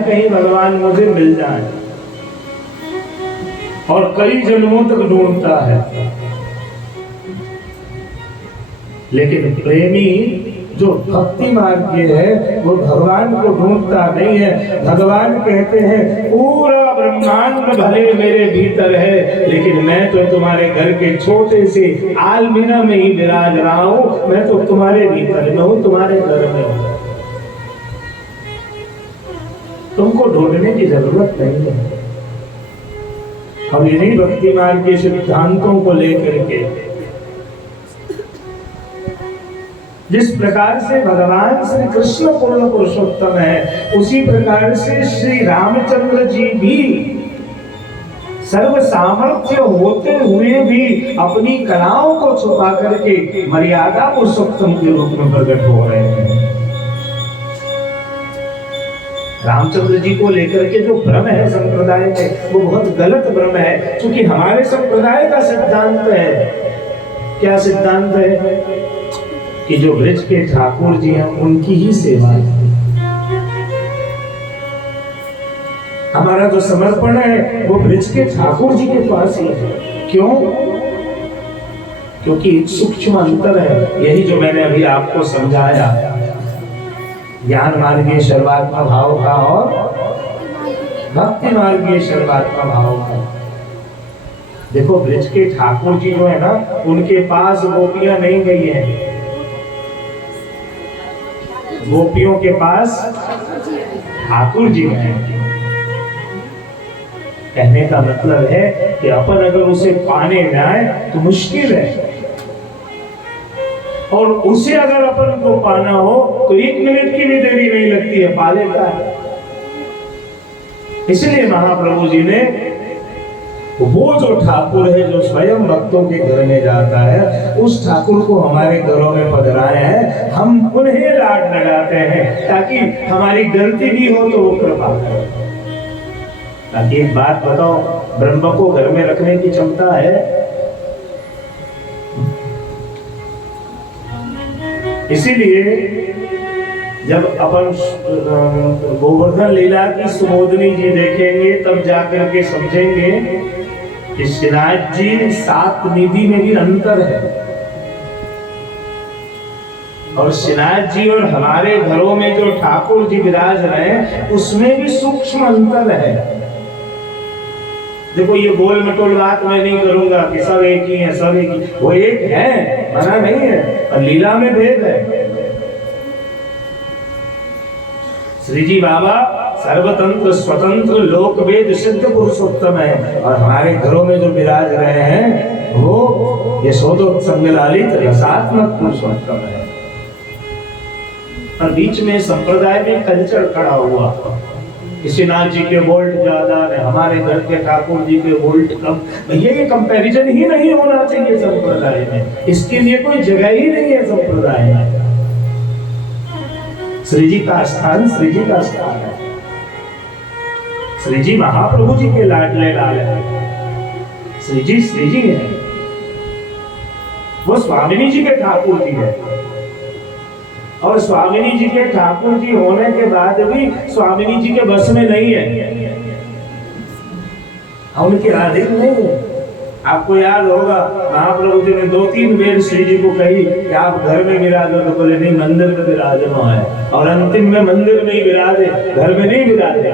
कहीं भगवान मुझे मिल जाए, और कई जन्मों तक ढूंढता है। लेकिन प्रेमी जो भक्ति मार्ग है वो भगवान को ढूंढता नहीं है। भगवान कहते हैं पूरा ब्रह्मांड भले मेरे भीतर है, लेकिन मैं तो तुम्हारे घर के छोटे से आलमीरा में ही विराज रहा हूं। मैं तो तुम्हारे भीतर में हूं, तुम्हारे घर में हूं। तुमको ढूंढने की जरूरत नहीं है। हम इन्हीं भक्ति मार्ग के सिद्धांतों को लेकर के जिस प्रकार से भगवान श्री कृष्ण पूर्ण पुरुषोत्तम है, उसी प्रकार से श्री रामचंद्र जी भी सर्व सामर्थ्य होते हुए भी अपनी कलाओं को छुपा करके मर्यादा पुरुषोत्तम के रूप में प्रकट हो रहे हैं। रामचंद्र जी को लेकर के जो भ्रम है संप्रदाय में, वो बहुत गलत भ्रम है। क्योंकि हमारे संप्रदाय का सिद्धांत है, क्या सिद्धांत है कि जो ब्रज के ठाकुर जी हैं उनकी ही सेवा है। हमारा जो समर्पण है वो ब्रज के ठाकुर जी के पास ही है। क्यों? क्योंकि सूक्ष्म अंतर है। यही जो मैंने अभी आपको समझाया, ज्ञान मार्गीय सर्वात्मा भाव का और भक्ति मार्गीय सर्वात्मा भाव का। देखो ब्रज के ठाकुर जी जो है ना, उनके पास गोपियां नहीं गई हैं। गोपियों के पास ठाकुर जी हैं। कहने का मतलब है कि अपन अगर उसे पाने जाए तो मुश्किल है, और उसे अगर अपन को पाना हो तो 1 मिनट की भी देरी नहीं लगती है, पा लेता है। इसलिए महाप्रभु जी ने वो जो ठाकुर है जो स्वयं भक्तों के घर में जाता है, उस ठाकुर को हमारे घरों में पधराए हैं। हम उन्हें लाड लगाते हैं ताकि हमारी गलती भी हो तो वो कृपा करे। ताकि एक बात बताओ, ब्रह्म को घर में रखने की क्षमता है? इसीलिए जब अपन गोवर्धन लीला की सुबोधनी जी देखेंगे तब जाकर के समझेंगे कि श्रीनाथ जी 7 निधि में भी अंतर है, और श्रीनाथ जी और हमारे घरों में जो ठाकुर जी विराज रहे हैं उसमें भी सूक्ष्म अंतर है। देखो ये गोल मटोल बात मैं नहीं करूंगा कि सब एक ही है, सब एक ही, वो एक है, मना नहीं है, और लीला में भेद है। श्री जी बाबा सर्वतंत्र स्वतंत्र लोक वेद सिद्ध पुरुषोत्तम है, और हमारे घरों में जो विराज रहे हैं वो यशोदोत्संग लालित रसात्मक पुरुषोत्तम है। और बीच में संप्रदाय में कल्चर खड़ा हुआ, श्रीनाथ जी के वोल्ट ज्यादा है, हमारे घर के ठाकुर जी के वोल्ट कम। भैया ये कंपैरिजन ही नहीं होना चाहिए संप्रदाय में, इसके लिए कोई जगह ही नहीं है संप्रदाय में। श्री जी का स्थान श्री जी का स्थान है। श्री जी महाप्रभु जी के लाडले लाल है। श्री जी है, वो स्वामिनी जी के ठाकुर जी है, और स्वामिनी जी के ठाकुर जी होने के बाद भी स्वामिनी जी के बस में नहीं है, उनके अधीन नहीं है। आपको याद होगा महाप्रभु जी ने 2-3 बेर श्री जी को कही कि आप घर में विराजो, तो बोले नहीं मंदिर में विराजना है, और अंतिम में मंदिर में ही विराजे, घर में नहीं विराजे।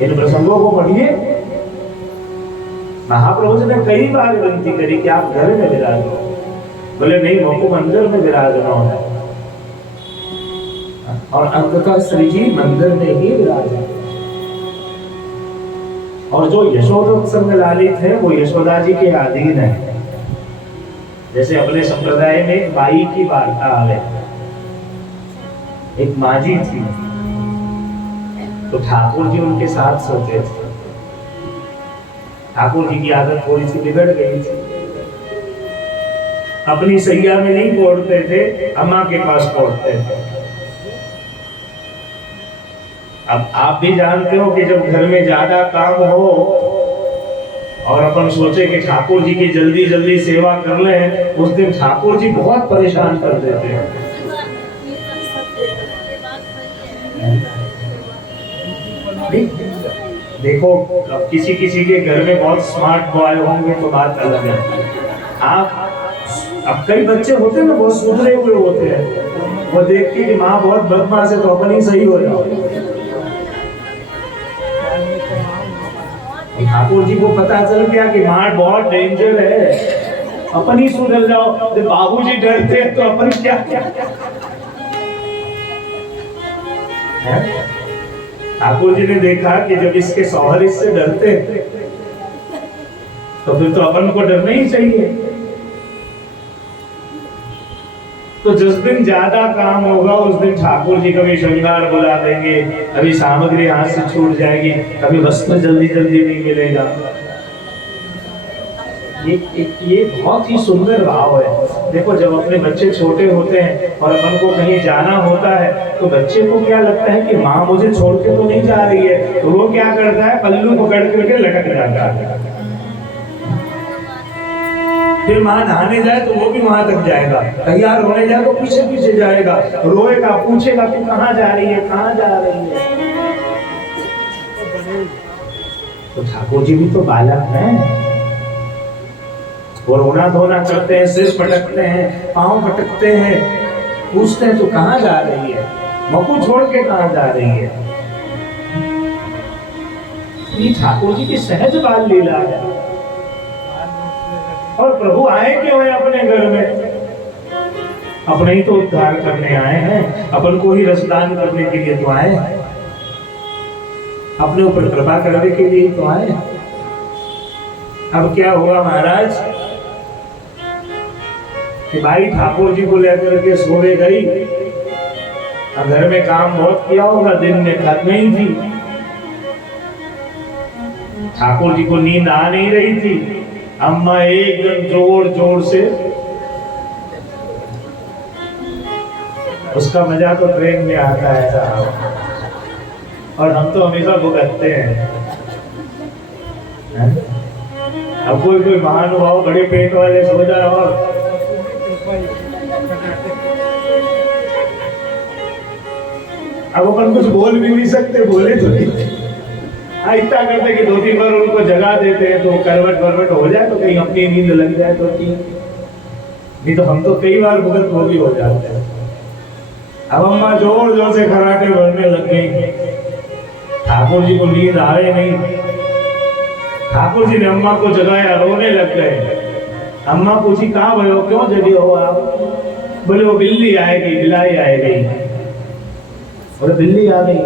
इन प्रसंगों को पढ़िए। महाप्रभु जी ने कई बार विनती करी कि आप घर में विराजो, बोले नहीं हमको मंदिर में विराजना है, और अंततः श्री जी मंदिर में ही विराजे। और जो यशोदोत्संग लालित है वो यशोदा जी के अधीन है। जैसे अपने संप्रदाय में एक बाई की वार्ता आवे, एक माजी थी, तो ठाकुर जी उनके साथ सोते थे। ठाकुर जी की आदत थोड़ी सी बिगड़ गई थी, अपनी सैया में नहीं पहुंचते थे, अम्मा के पास पहुंचते थे। अब आप भी जानते हो कि जब घर में ज्यादा काम हो और अपन सोचे कि ठाकुर जी की जल्दी जल्दी सेवा कर लें, उस दिन ठाकुर जी बहुत परेशान कर देते हैं। देखो, अब किसी किसी के घर में बहुत स्मार्ट बॉय होंगे तो बात अलग है। आप अब कई बच्चे होते हैं ना, बहुत सुधरे हुए होते हैं, वो देख के कि माँ बहुत बदमाश है तो अपन ही सही हो जाओ। ठाकुर जी को पता चल गया कि माँ बहुत डेंजर है, अपन ही सुधर जाओ। जब बाबूजी डरते हैं तो अपन क्या क्या है? ठाकुर जी ने देखा कि जब इसके शौहर इससे डरते तो फिर तो अपन को डरना ही चाहिए। तो जिस दिन ज्यादा काम होगा उस दिन ठाकुर जी कभी श्रृंगार बुला देंगे, कभी सामग्री हाथ से छूट जाएगी, कभी वस्त्र जल्दी जल्दी नहीं मिलेगा। ये बहुत ही सुंदर भाव है। देखो, जब अपने बच्चे छोटे होते हैं और अपन को कहीं जाना होता है तो बच्चे को क्या लगता है कि माँ मुझे छोड़ के तो नहीं जा रही है, तो वो क्या करता है, पल्लू पकड़ करके लटक जाता है। फिर माँ नहाने जाए तो वो भी वहां तक जाएगा, तैयार होने जाए तो पीछे पीछे जाएगा, रोएगा, पूछेगा तू कहाँ जा रही है, कहाँ जा रही है। तो ठाकुर जी भी तो बालक हैं, वो रोना धोना करते हैं, सिर पटकते हैं, पांव पटकते हैं, पूछते हैं तो कहाँ जा रही है, मकू छोड़ के कहाँ जा रही है। ये ठाकुर जी की सहज बाल लीला है। और प्रभु आए क्यों है अपने घर में? अपने ही तो उद्धार करने आए हैं, अपन को ही रसदान करने के लिए तो आए हैं, अपने ऊपर कृपा करने के लिए तो आए। अब क्या हुआ महाराज कि भाई ठाकुर जी को लेकर के सोने गई, घर में काम बहुत किया होगा, दिन में थक नहीं थी, ठाकुर जी को नींद आ नहीं रही थी। अम्मा एकदम जोर जोर से, उसका मजा तो ट्रेन में आता है साहब, और हम तो हमेशा भुगतते हैं। अब कोई महानुभाव बड़े पेट वाले सो जाए और अब अपन कुछ बोल भी नहीं सकते, बोले तो नहीं। इतना करते कि 2-3 बार उनको जगा देते हैं तो करवट वरवट हो जाए तो कहीं अपनी नींद लग जाए तो ठीक, नहीं तो हम तो कई बार भुगत वो भी हो जाते हैं। अब अम्मा जोर जोर से खराटे भरने लग गई, ठाकुर जी को नींद आ रही नहीं। ठाकुर जी ने अम्मा को जगाया, रोने लग गए। अम्मा पूछी कहाँ भयो, क्यों जगे हो आप? बोले वो बिल्ली आएगी, बिलाई आएगी। बोले बिल्ली आ गई।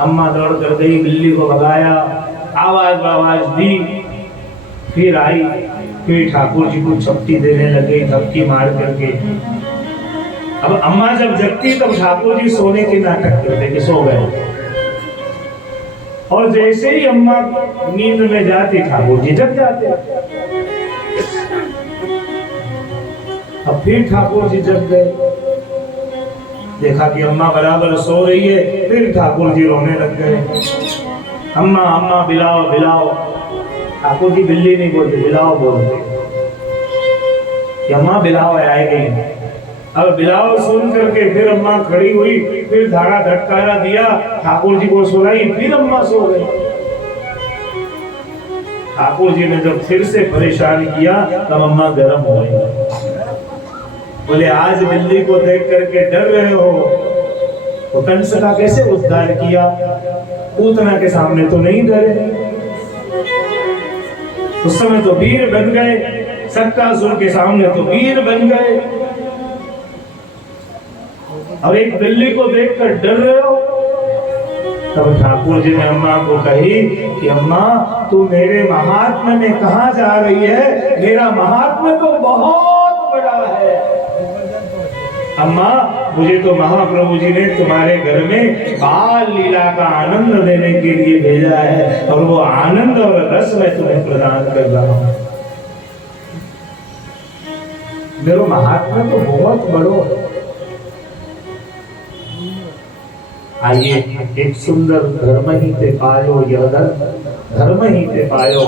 अम्मा दौड़ कर गई, बिल्ली को भगाया, आवाज दी, फिर आई, फिर ठाकुर जी को चपटी देने लगे, धपकी मार करके। अब अम्मा जब जगती तब ठाकुर जी सोने के नाटक करते कि सो गए, और जैसे ही अम्मा नींद में जाती ठाकुर जी जग जाते। अब फिर ठाकुर जी जग गए, देखा कि अम्मा बराबर सो रही है, फिर ठाकुर जी रोने लग गए। अम्मा अम्मा बिलाओ बिलाओ। ठाकुर जी बिल्ली नहीं बोलते, बिलाओ बोलते कि अम्मा बिलाओ आएगी। अब बिलाओ सुन करके फिर अम्मा खड़ी हुई, फिर धारा धटकारा दिया, ठाकुर जी को सुनाई, फिर अम्मा सो गई। ठाकुर जी ने जब फिर से परेशान किया तब अम्मा गर्म हो गई। बोले आज बिल्ली को देख करके डर रहे हो, तो कंस का कैसे उद्धार किया? पूतना के सामने तो नहीं डरे, उस समय तो वीर बन गए, सक्कासुर के सामने तो वीर बन गए, और एक बिल्ली को देखकर डर रहे हो। तब ठाकुर जी ने अम्मा को कही कि अम्मा तू मेरे महात्म्य में कहाँ जा रही है? मेरा महात्म्य तो बहुत बड़ा है। अम्मा मुझे तो महाप्रभु जी ने तुम्हारे घर में बाल लीला का आनंद देने के लिए भेजा है, और वो आनंद और रस मैं तुम्हें प्रदान कर रहा हूँ। मेरा महात्मा तो बहुत बड़ो है। आइए एक सुंदर धर्म ही ते पायो, यह धर्म ही ते पायो,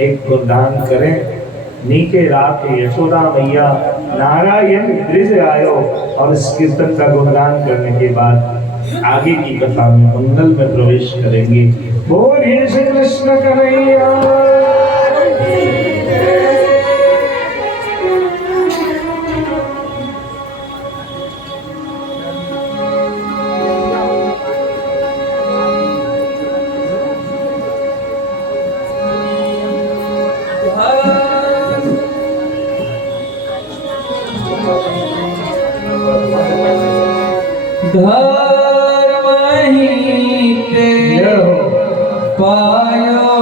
एक गुणगान करें। नीके राखे यशोदा मैया, नारायण ब्रिज आयो। और इस कीर्तन का गुणगान करने के बाद आगे की कथा में मंगल में प्रवेश करेंगे। बोलिए श्री कृष्ण कन्हैया। धर्महि ते पायो